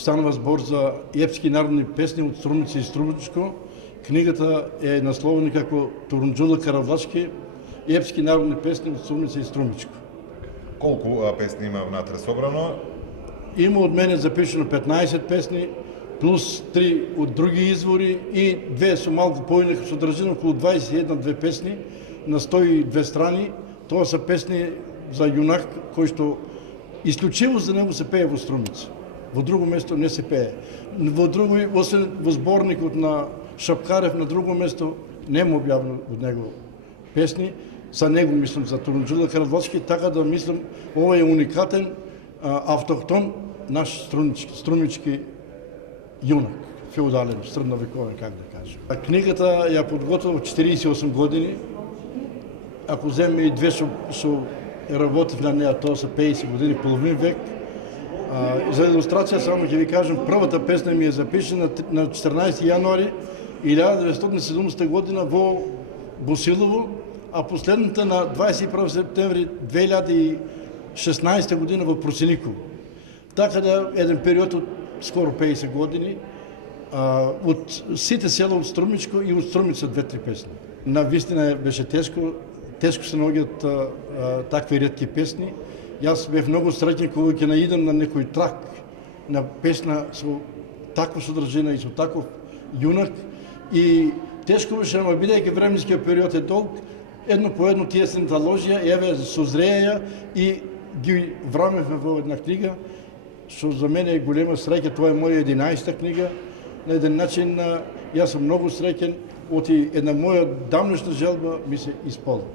станува збор за епски народни песни од Струмица и Струмичко. Книгата е насловена како Турунџула Каравлачки, епски народни песни од Струмица и Струмичко. Колку песни има внатре собрано? Има од мене запишено 15 песни, плюс 3 од други извори и две со малку поинака, содржина околу 21 песни на 102 страни. Тоа се песни за јунак кој што исклучиво за него се пее во Струмица. Во друго место не се пее. Во друго, освен во зборникот на Шапкарев, на друго место нема објавено од него песни. За него мислам, за Турунџула Каравлачки, така да мислам, ова е уникатен, автохтон наш струмички јунак, феудален, средновековен, как да кажем. Книгата ја подготвил 48 години. Ако земе и две со работив на неа, тоа се 50 години, половин век. За илустрација само ќе ви кажем, првата песна ми е запишена на 14 јануари 1970 година во Босилово, а последната на 21 септември 2016 година во Просениково. Така да еден период од скоро 50 години, од сите села од Струмичко и од Струмица 2-3 песни. На вистина беше тешко се наоѓаат такви ретки песни. Јас бев многу среќен кога ќе наидам на некој трак на песна со таква содржина и со таков јунак. И тешко беше, ама бидејќи временскиот период е долг, едно по едно тие се наталожија, еве созреја и ги врамевме во една книга, што за мене е голема среќа. Тоа е моја 11-та книга. На еден начин јас сум многу среќен, оти една моја давнешна желба ми се исполни.